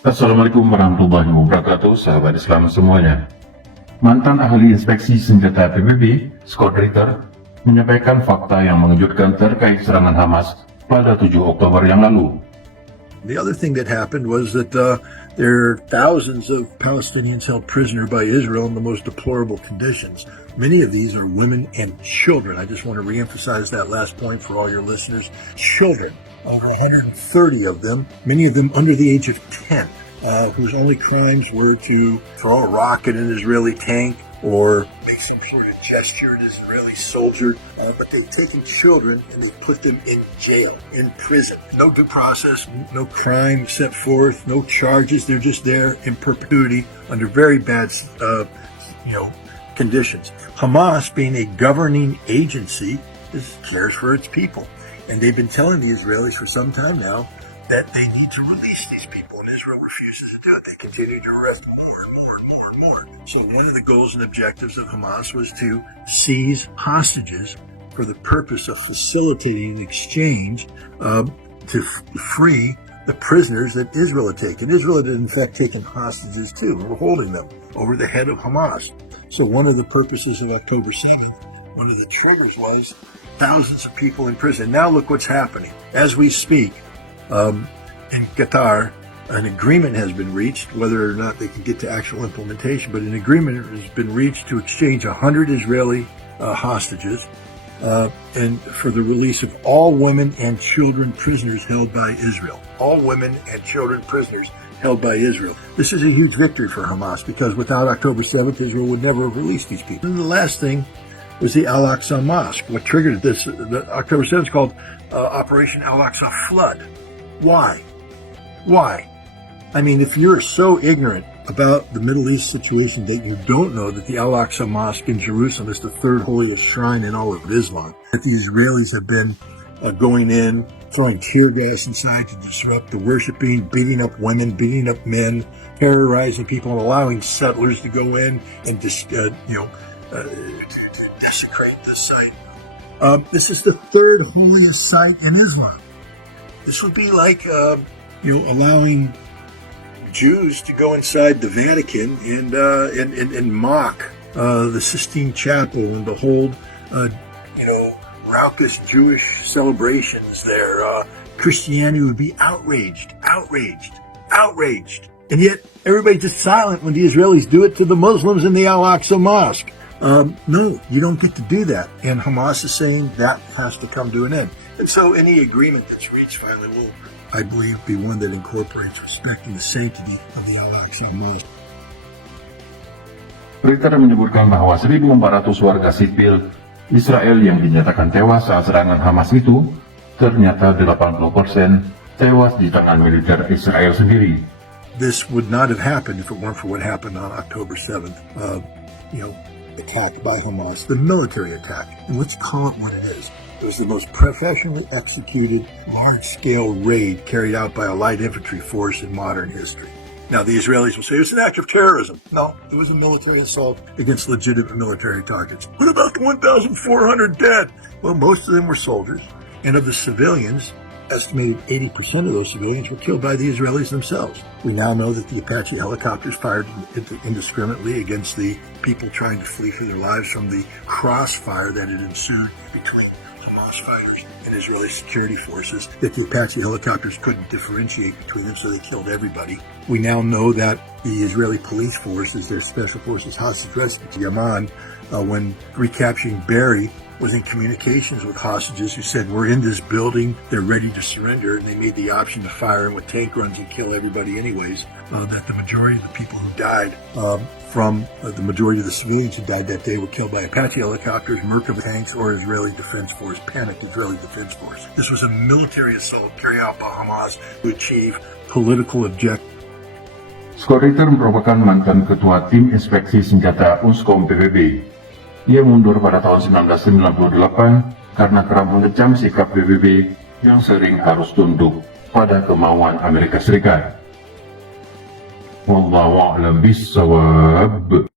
Assalamualaikum warahmatullahi wabarakatuh, sahabat Islam semuanya. Mantan ahli inspeksi senjata PBB, Scott Ritter, menyampaikan fakta yang mengejutkan terkait serangan Hamas pada 7 Oktober yang lalu. The other thing that happened was that there are thousands of Palestinians held prisoner by Israel in the most deplorable conditions. Many of these are women and children. I just want to reemphasize that last point for all your listeners. Children, over 130 of them, many of them under the age of 10, whose only crimes were to throw a rock at an Israeli tank or make some sort of gesture at an Israeli soldier. But they've taken children and they've put them in jail, in prison. No due process, no crime set forth, no charges. They're just there in perpetuity under very bad, conditions. Hamas, being a governing agency, cares for its people. And they've been telling the Israelis for some time now that they need to release these people, and Israel refuses to do it. They continue to arrest more and more and more and more. So one of the goals and objectives of Hamas was to seize hostages for the purpose of facilitating an exchange to free the prisoners that Israel had taken. Israel had in fact taken hostages too, and were holding them over the head of Hamas. So one of the purposes of October 7th, one of the triggers was thousands of people in prison. Now look what's happening. As we speak, in Qatar, an agreement has been reached, whether or not they can get to actual implementation, but an agreement has been reached to exchange 100 Israeli hostages and for the release of all women and children prisoners held by Israel. All women and children prisoners held by Israel. This is a huge victory for Hamas because without October 7th, Israel would never have released these people. And the last thing was the Al-Aqsa Mosque. What triggered this, the October 7th, is called Operation Al-Aqsa Flood. Why? Why? I mean, if you're so ignorant about the Middle East situation that you don't know that the Al-Aqsa Mosque in Jerusalem is the third holiest shrine in all of Islam, that the Israelis have been going in, throwing tear gas inside to disrupt the worshiping, beating up women, beating up men, terrorizing people, and allowing settlers to go in and desecrate this site. This is the third holiest site in Islam. This would be like, allowing Jews to go inside the Vatican and mock the Sistine Chapel and behold, raucous Jewish celebrations there. Christianity would be outraged. And yet, everybody's just silent when the Israelis do it to the Muslims in the Al-Aqsa Mosque. No, you don't get to do that. And Hamas is saying that has to come to an end. And so any agreement that's reached finally will, I believe, be one that incorporates respecting the sanctity of the Al-Aqsa Mosque. Ritter menyebutkan bahwa 1.400 warga sipil Israel yang dinyatakan tewas saat serangan Hamas itu, ternyata 80% tewas di tangan militer Israel sendiri. This would not have happened if it weren't for what happened on October 7th. Attack by Hamas, the military attack. And let's call it what it is. It was the most professionally executed, large-scale raid carried out by a light infantry force in modern history. Now, the Israelis will say it's an act of terrorism. No, it was a military assault against legitimate military targets. What about the 1,400 dead? Well, most of them were soldiers. And of the civilians, estimated 80% of those civilians were killed by the Israelis themselves. We now know that the Apache helicopters fired indiscriminately against the people trying to flee for their lives from the crossfire that had ensued between Hamas fighters and Israeli security forces, that the Apache helicopters couldn't differentiate between them, so they killed everybody. We now know that the Israeli police forces, their special forces hostage rescue, Yaman, when recapturing Berry, was in communications with hostages who said, we're in this building, they're ready to surrender, and they made the option to fire in with tank runs and kill everybody anyways, that the majority of the people who died the majority of the civilians who died that day were killed by Apache helicopters, Merkava tanks, or Israeli Defense Force, panicked Israeli Defense Force. This was a military assault carried out by Hamas to achieve political objectives. Scott Ritter merupakan mantan ketua tim inspeksi senjata UNSCOM PBB. Ia mundur pada tahun 1998 karena kerap mengecam sikap PBB yang sering harus tunduk pada kemauan Amerika Serikat. Wallahu a'lam bishawab.